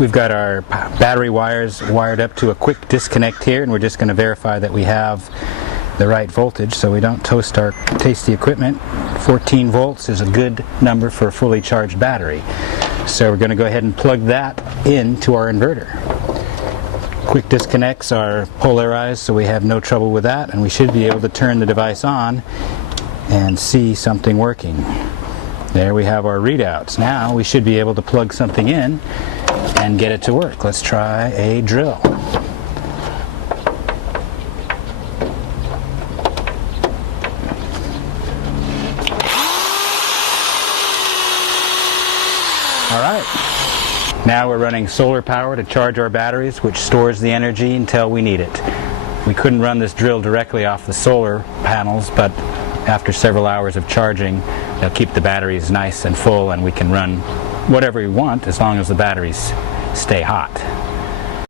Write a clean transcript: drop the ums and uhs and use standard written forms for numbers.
We've got our battery wires wired up to a quick disconnect here, and we're just going to verify that we have the right voltage so we don't taste the equipment. 14 volts is a good number for a fully charged battery. So we're going to go ahead and plug that into our inverter. Quick disconnects are polarized, so we have no trouble with that, and we should be able to turn the device on and see something working. There we have our readouts. Now we should be able to plug something in and get it to work. Let's try a drill. Alright, now we're running solar power to charge our batteries, which stores the energy until we need it. We couldn't run this drill directly off the solar panels, but after several hours of charging, they'll keep the batteries nice and full, and we can run whatever we want as long as the batteries stay hot.